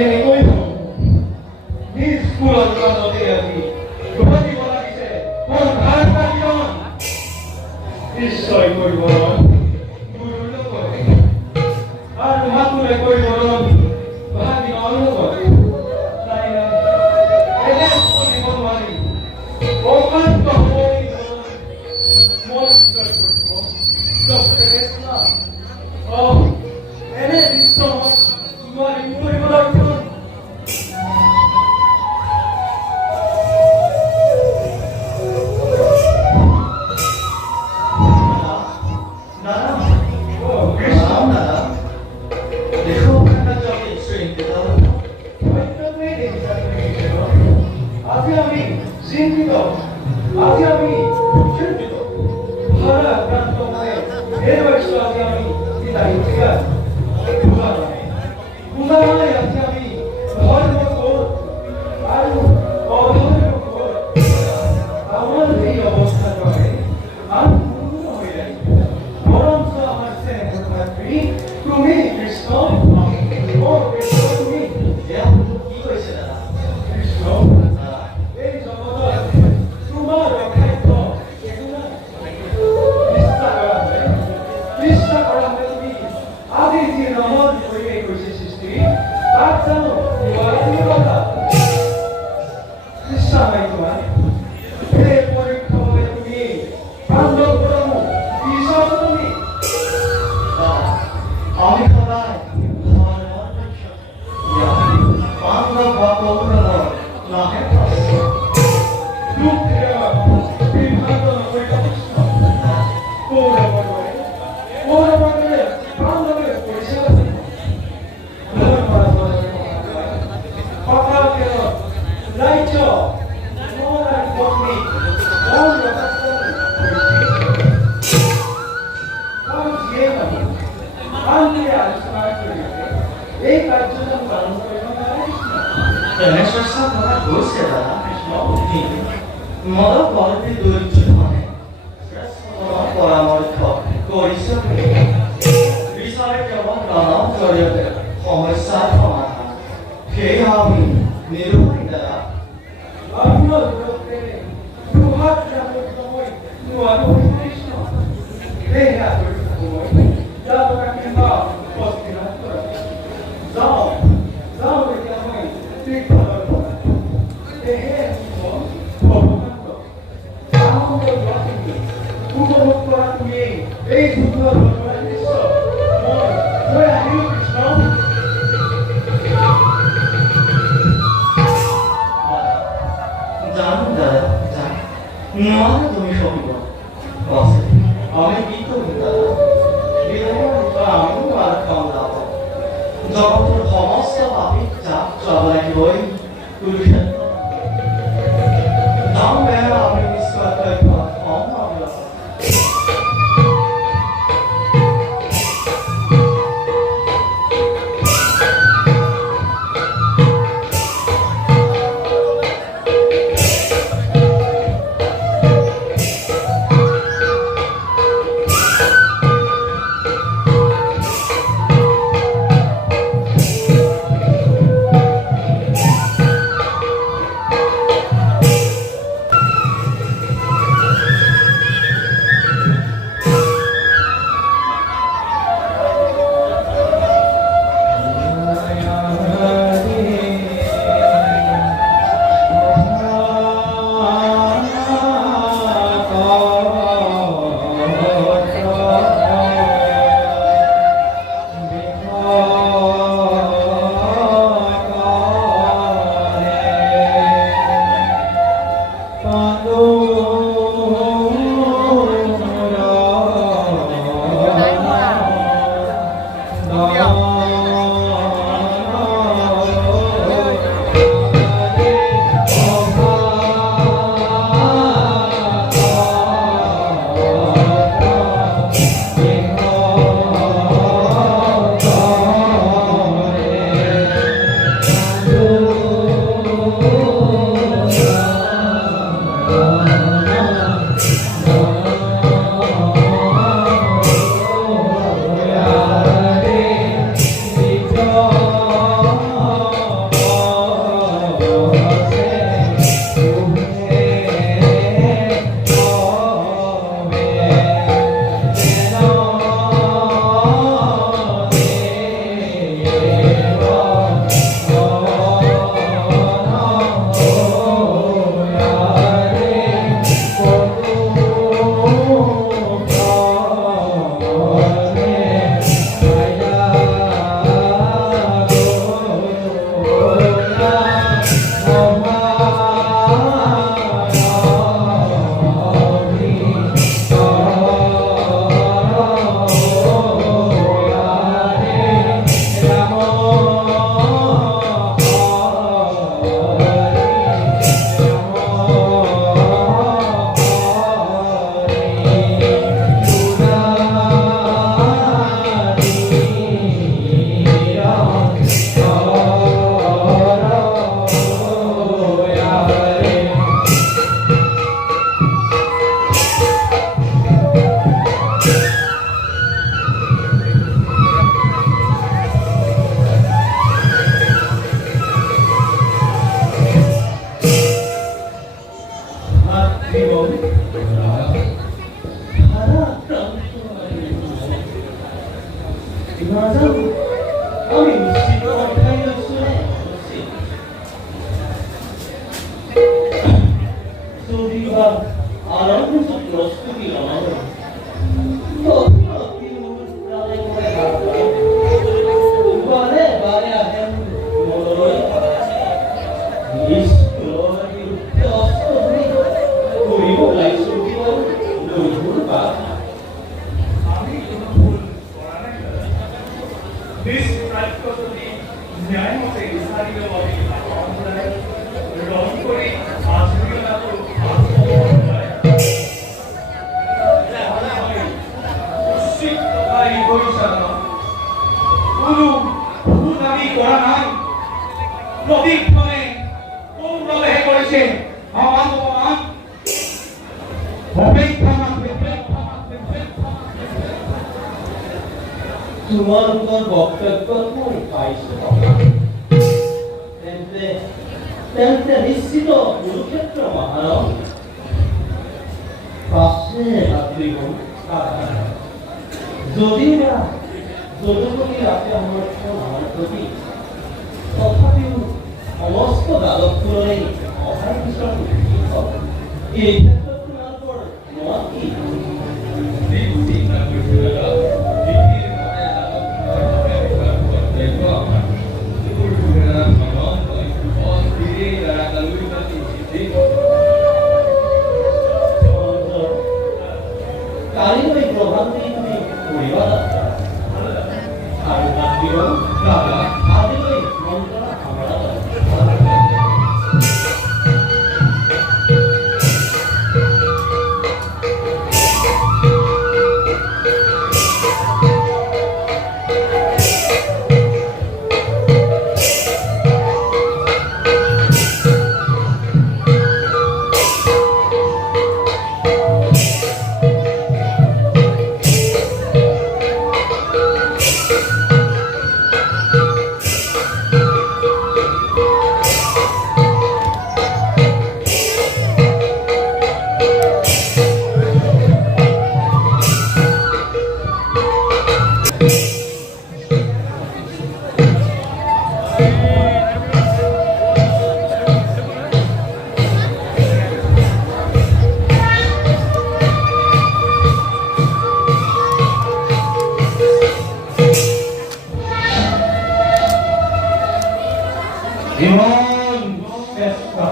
কেনেকৈ হ'ব নিজ স্কুলত কামতে আজি ঘটি বনাইছে মোৰ ভাৰ কাৰ্যন নিশ্চয় কৰিব গুৰুৰ লগত আৰু মাতুৰে কৰিব ভাগি লগত নাই নাই এনে কৰিব নোৱাৰি অকান্ত হৈ মস্ত কৰিব ডক্টৰ এনে বিশ্বমত নোৱাৰি কৰিবলৈ আজি আমি চিন্তিত আজি আমি চিন্তিত ভাড়া আক্রান্ত হয়ে এর বয়সে আজি আমি বিদায় ঠিক উদাহরণে আজি আমি ধর্ম আর অধর্ম আমার এই অবস্থা করে আমি পূর্ণ হয়ে যাই বরঞ্চ আমার স্নেহধাত্রী তুমি কৃষ্ণ ও কৃষ্ণ তুমি কি হয়েছে দাদা কৃষ্ণ এই জগৎ তোমার রক্ষায়িত চেষ্টা করা হয় তুমি আদি যে নমন হয়ে গৈছে সৃষ্টি তার জানো কথা চেষ্টা হয় তোমার এই পরীক্ষা হবে তুমি বান্ধব করমু ঈশ্বর তুমি আমি সবাই বান্ধব বা প্রভুর নাহে দুঃখ দেওয়া বিভ্রান্ত নয় কৃষ্ণ কৌরবরে বান্ধবের পরিষেবা রাজ্য মহারাজ পত্নী এই কার্যক্রম পালন করিব চেষ্টা করা হয়েছে দাদা কৃষ্ণ মদ পরবর্তী দুর্যোধনে পরামর্শ কৰিছে বিচাৰে কেৱল প্ৰণৱ জৰিয়তে সমস্যাৰ সমাধান সেই আমি নিৰূপণ দ্বাৰা আপনার লোকে দুহাত যাবে সময় নোয়ানো কৃষ্ণ এই হাত সময় যা তোরা কিংবা বস্তি না করা যাও যাও এটা মই ঠিক ভালো এহে ভগবান আনন্দ বাসি উপভোগ করা তুমি এই সুন্দর ভগবান দৃশ্য মই আহিলো কৃষ্ণ জানো দাদা জানো নহলে তুমি সবিব আছে আমি কি করি দাদা বিধানের আমি আর কম লাভ জগতের সমস্ত পাপী চাপ যাব লাগিবই কুৰুক্ষেত্ৰ যাওঁ বেয়া আমি নিশ্চয় কম ভাবিব তোমালোকৰ বক্তব্যত মই পাইছোঁ তেন্তে নিশ্চিত কুৰুক্ষেত্ৰ মহাৰণ পাছে ভাতৃ যদিও যদুপতি ৰাজ্য সমৰ্থন আমাৰ প্ৰতি তথাপিও সমস্ত গালকবোৰৰে অহাই পিছৰ এই ক্ষেত্ৰত তোমালোকৰ মত কি? কালিলৈ প্ৰভাৱ দি তুমি কৰিবা আৰু আজিলৈ মন্ত্ৰণা সামৰা ইমান চেষ্টা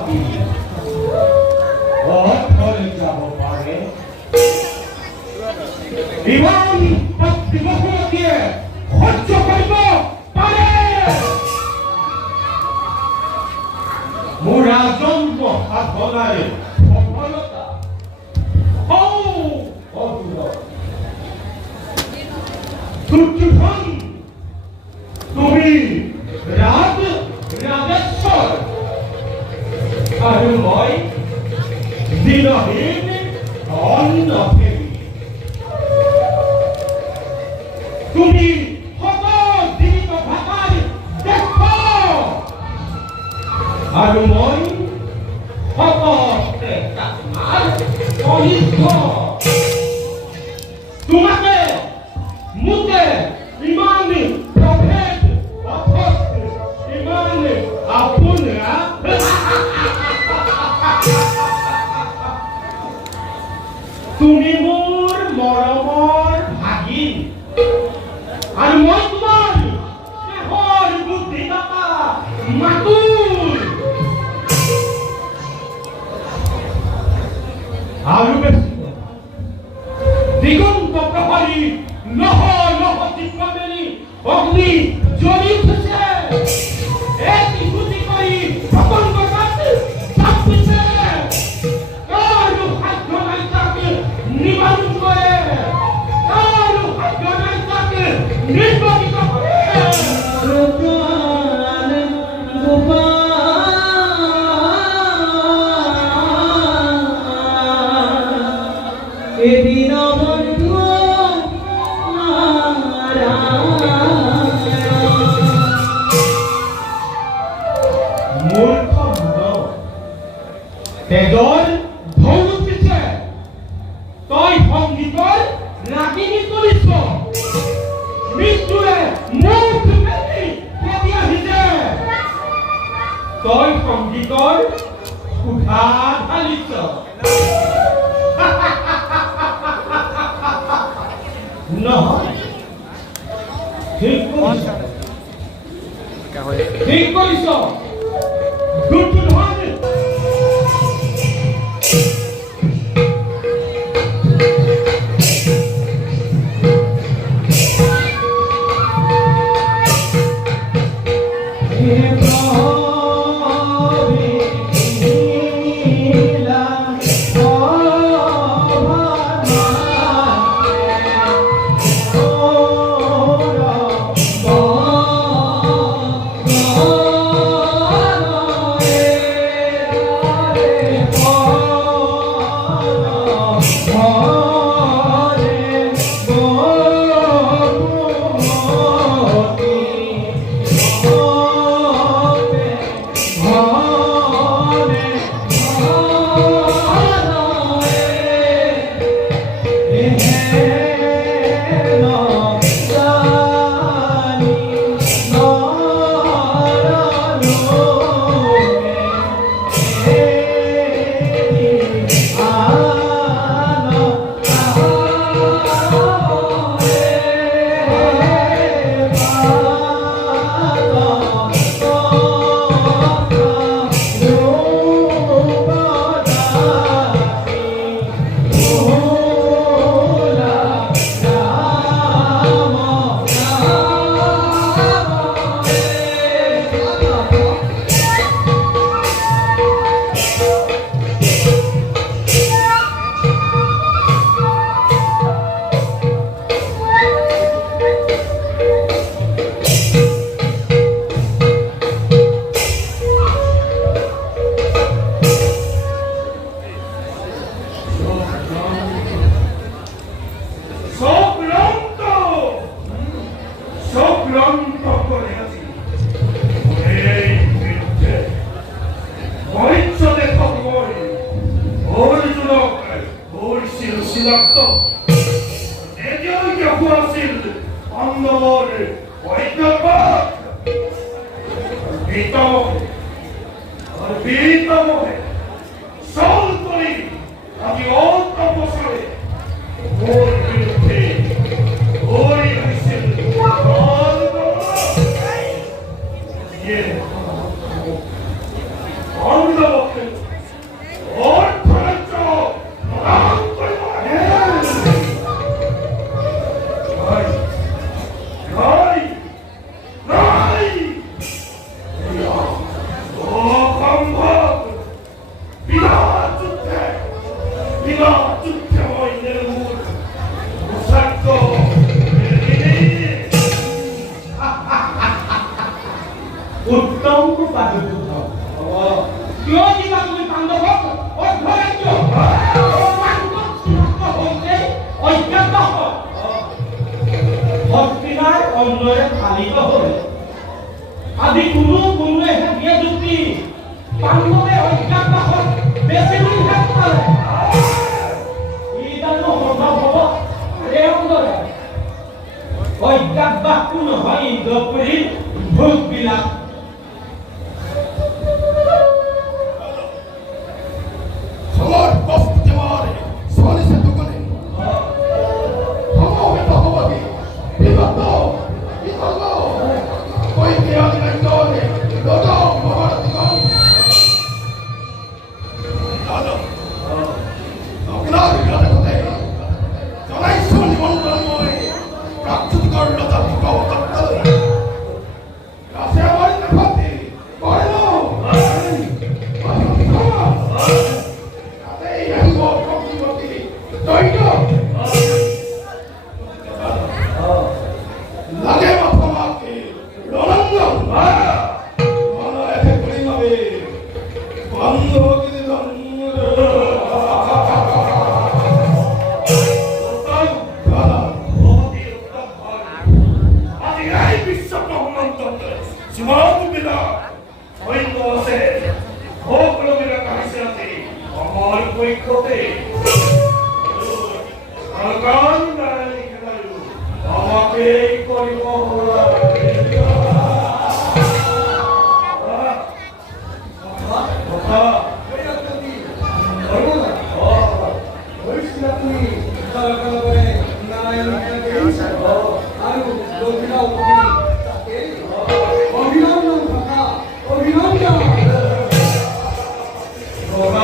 যাব পাৰে ইমান ভক্তিবসুমতীয়ে সহ্য কৰিব পাৰে মোৰ ৰাজন্ম সাধনাৰে সফলতা দুৰ্যোধন তুমি ৰাজেশ্বৰ আৰু মই দিনহীন অন্নহীন তুমি জীৱিত ভাষাৰ দেশ আৰু মই তোমাকে মোকে ইমান প্ৰভেদ ইমান আপোনা তুমি মোৰ মৰমৰ ভাগিন আৰু মই তোমাৰ দেহৰ বুদ্ধিদাতা মাতুল আৰু বেছি দিগন্ত প্ৰহৰী লহ লহ দিব্যমেলি অগ্নি জ্বলি উঠিছে এক ইহুতি কৰি পতংগ চাপিছে কাৰো সাধ্য নাই তাকে নিবাৰণ কৰে কাৰো সাধ্য নাই তাকে নিৰ্বাচিত কৰে এদিন বন্ধু মূৰ্খ তেজৰ ঢৌ উঠিছে তই সংগীতৰ ৰাগিনী কৰিছ মৃত্যুৰে মুখ মেলি খেদি আহিছে তই সংগীতৰ সুধা ঢালিছ নহয় ঠিক কৰিছ ঠিক কৰিছ দুটো নহয় Naik 아유, 여기나 오기. 어디나오는 가가, 어디나오냐? 너가,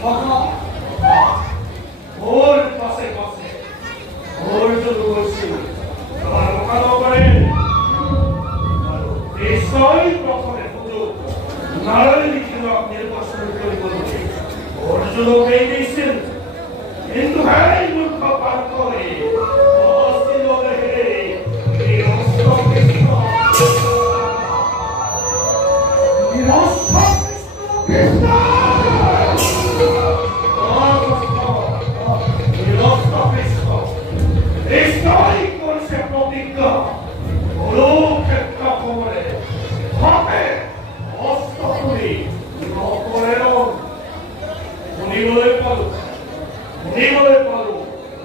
가가, 뭘 빠세. 뭘 저도 것이, 바로 가노가네. 바로 대사의 박사의 호주, 나를 이기는 내 것을 끌고는 뭘 저도 베이비 있은. Hindu hai murkha parkore, Austin over here, the Rostock is not. The Rostock is not. The Rostock is not. Historic concept of the God. Olo ketta komore, Hape, Ostokuri, Nokoreron, Unigore Palu. নিগলের পালু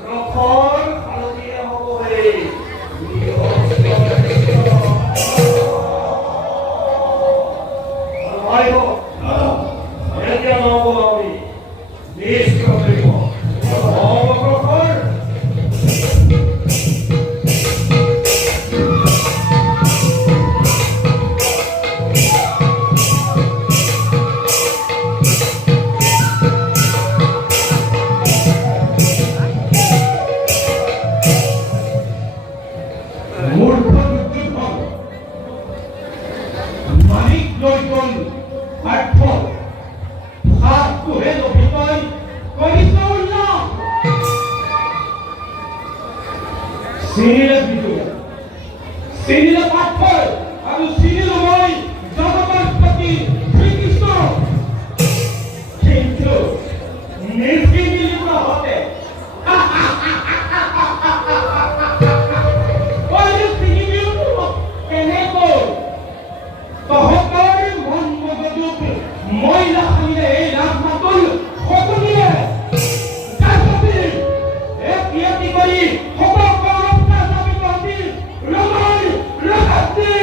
রখন আলোকিয়া হব হে ভাই হো এতিয়া নব আমি দেশ কৰিব অবকর Sinila Pathar, aru Sinila Moi, Jagatarpati, Krishna. Kintu, nirki milipura hote. Oye, Sinila keneko, tohokari mon mogojuk, moila khamile ei ragmatul, khotuniye. Kasapir, ek yati kori, hoba korapna sabi kohti, Ramai, Rakati.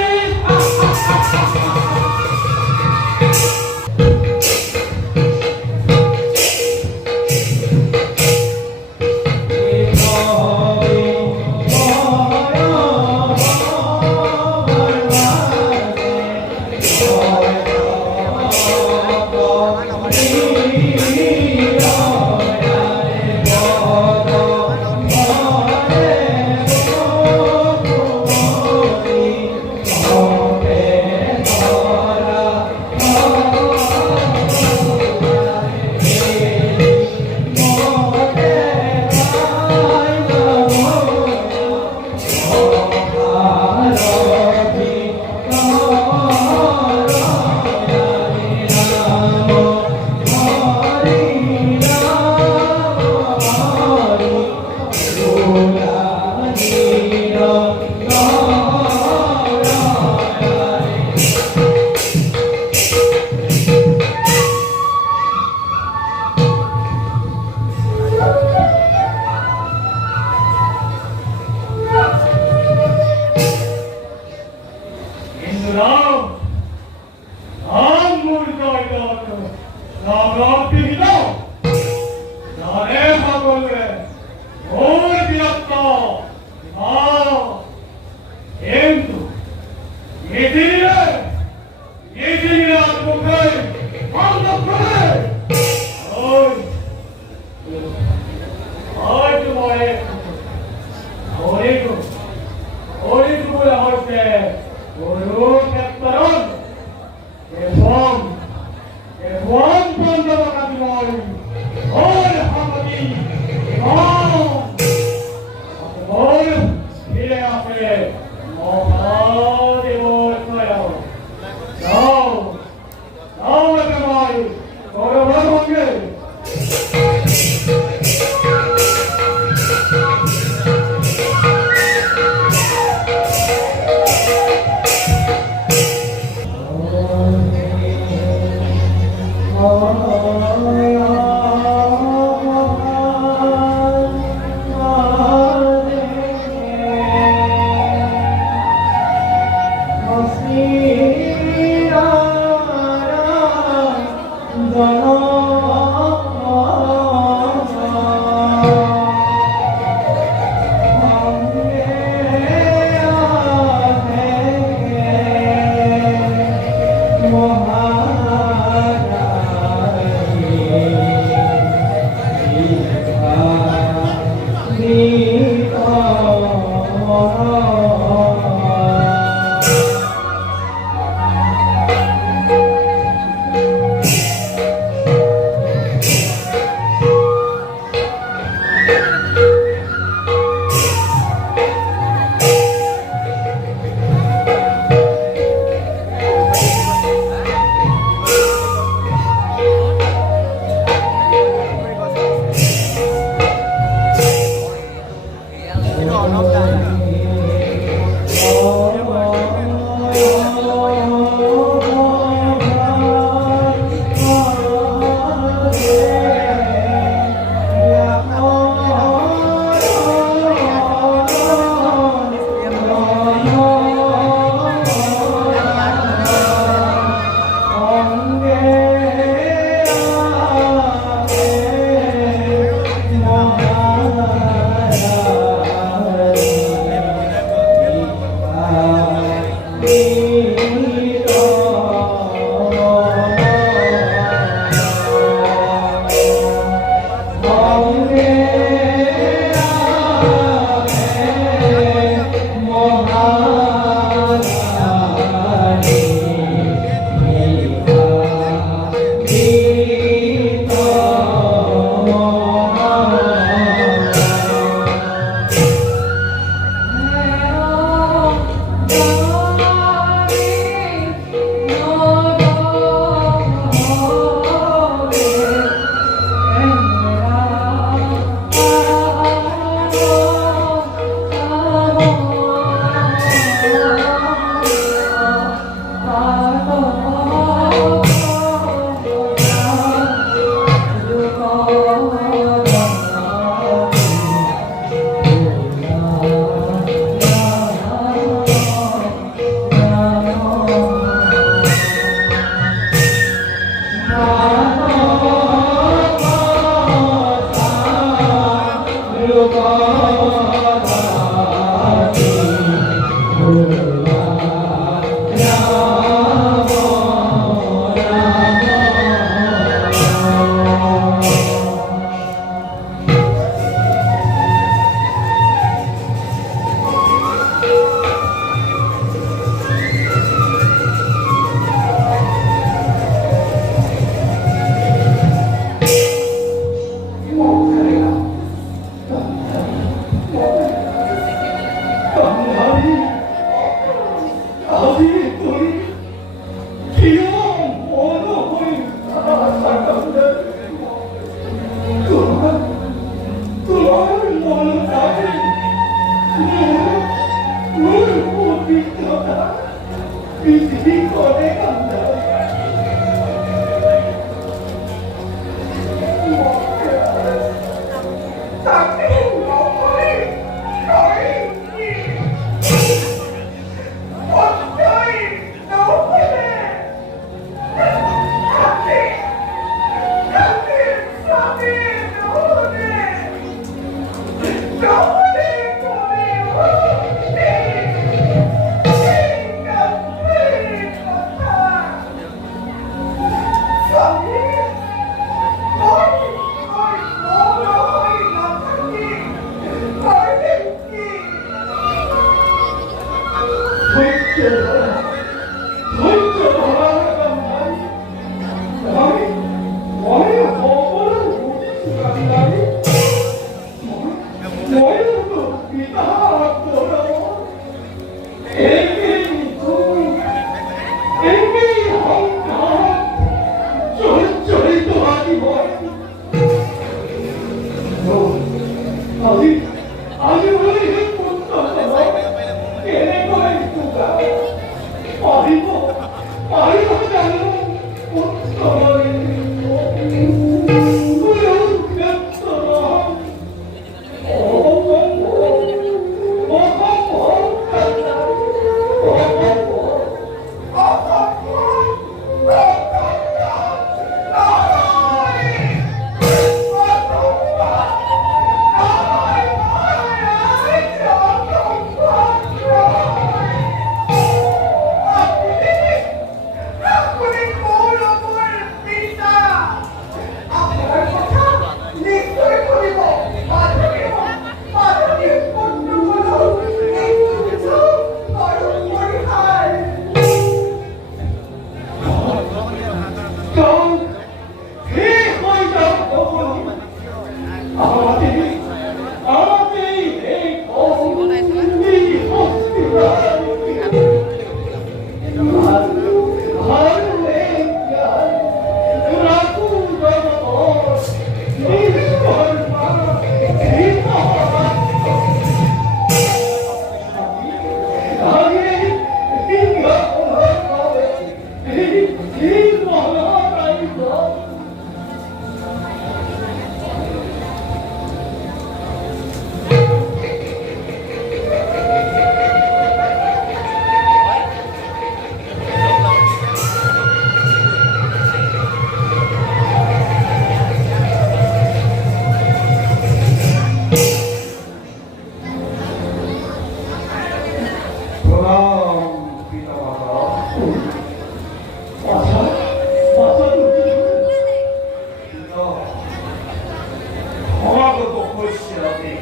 বৈশ্যাকে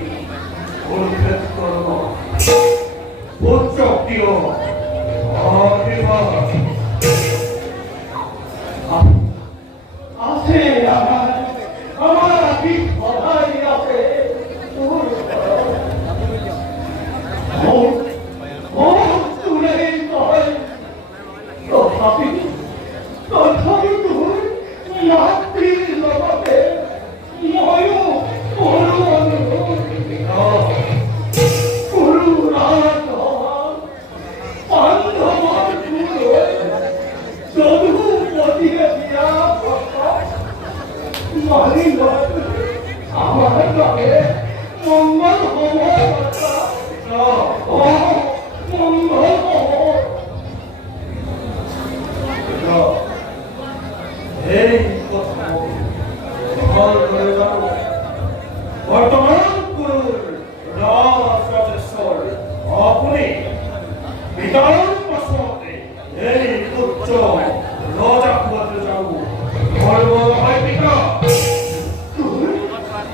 উল্লেখ করো উচ্চপ্রিয় আছে আমার আকি কথাই আছে তুলে তথাপি তথাপি তুই মাতৃর জগতে ময় করু রাজ পান্ধবর যদু পদিয়ে দিয়া মারি আমার গায়ে মঙ্গল হব মঙ্গল হব এই কথা ফল করে যাবো বর্তমান গুরুর রাজরাজেশ্বর আপনি বিতরণ পাশে এই উচ্চ রাজা কুয়াতে যাবো ধর্ম হয় পিতা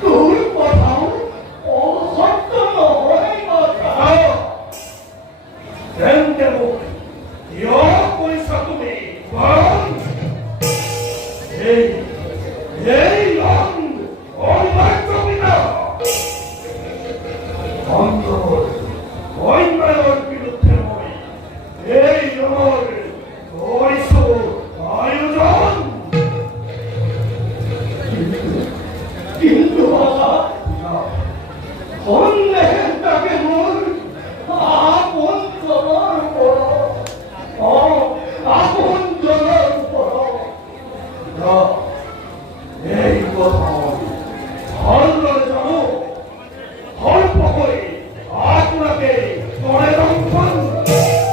তুই কথাও অসত্য নয় কথা দেন দেব ইয়া পয়সা তুমি এই অন্যায় কবিতা অন্যায়ের বিরুদ্ধে নয় এই আমার আয়োজন কিন্তু অন্যায়ের তাকে মোর আপন করার উপর আপন জনের উপর এই কথা ভালো জানো অল্প করে আপনাকে মনে রক্ষণ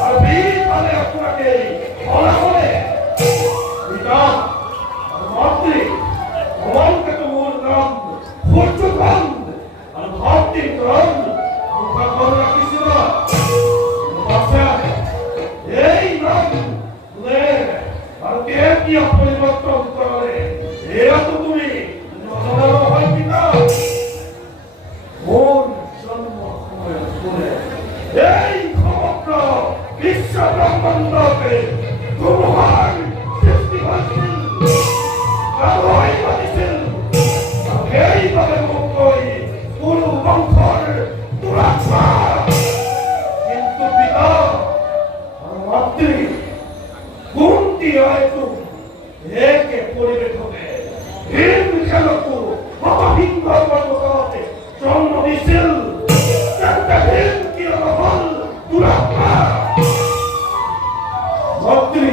আর বিধানে আপনাকে বলা হবে পিতা মাতৃ আমাকে তোমার নাম সূর্যকান আর ভাবটির কান মুখা করে রাখিস না এই নাম আর কে কি পরিবর্তন করে এরা তো তুমি হয় পিতা ওর জন্ম করে এই সমগ্র বিশ্ব ব্রহ্মাণ্ডকে তোমার সৃষ্টি হয়েছিল এইভাবে মুক্তই গুরু বংশর দুরাত্মা কিন্তু পিতা মাতৃ কোনটি হয়তো একে পরিবেশ হবে হিম খেলকু মহাহিংস পর্বতে জন্ম দিছিল একটা হিম কিরকম দুরাত্মা মাতৃ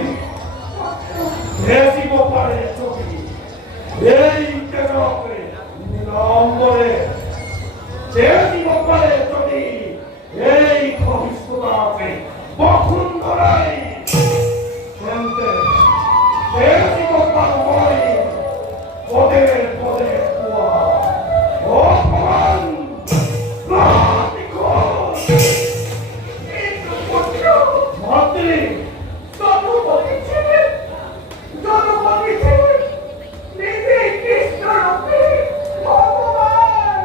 দেশি গোপালে চোখে এই কেরকে নিলম্বরে দেশি গোপালে চোখে এই ক্ষমিষ্ঠতাকে বসুন্ধরাই দেশি গোপাল হয় পদে পদে কুয়া ও ভগবান মাতৃ জনপতি ছিলেন নিজে কৃষ্ণ রূপে ভগবান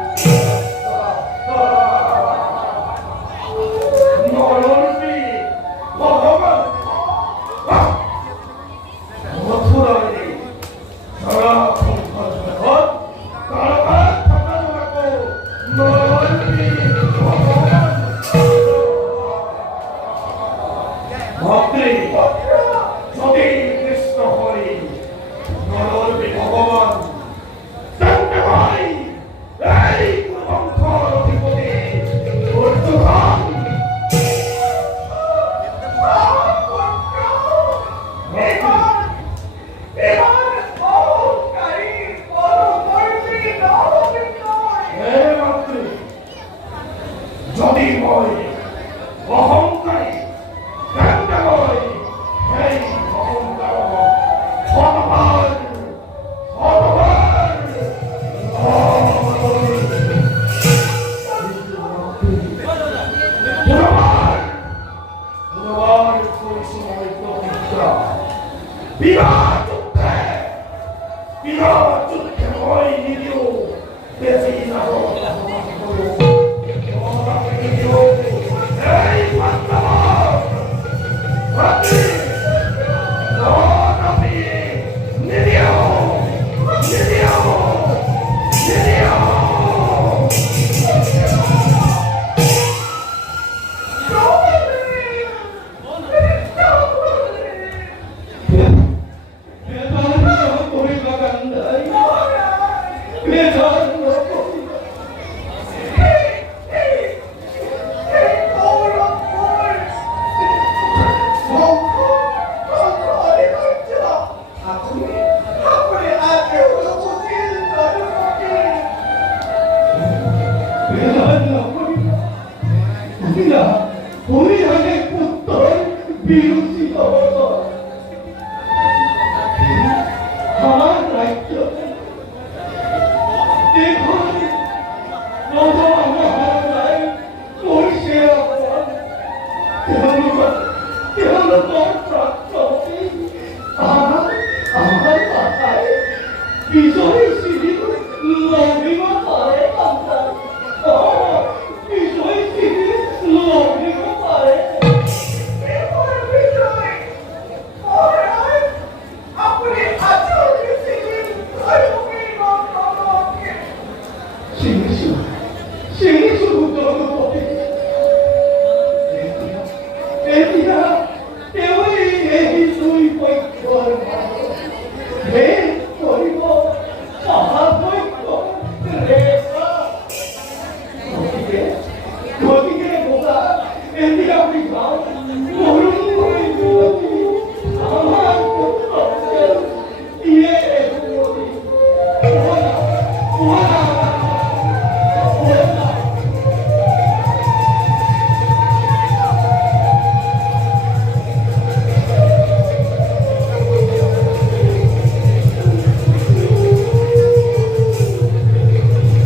우리가 우리 안에 붙던 비웃이가 와서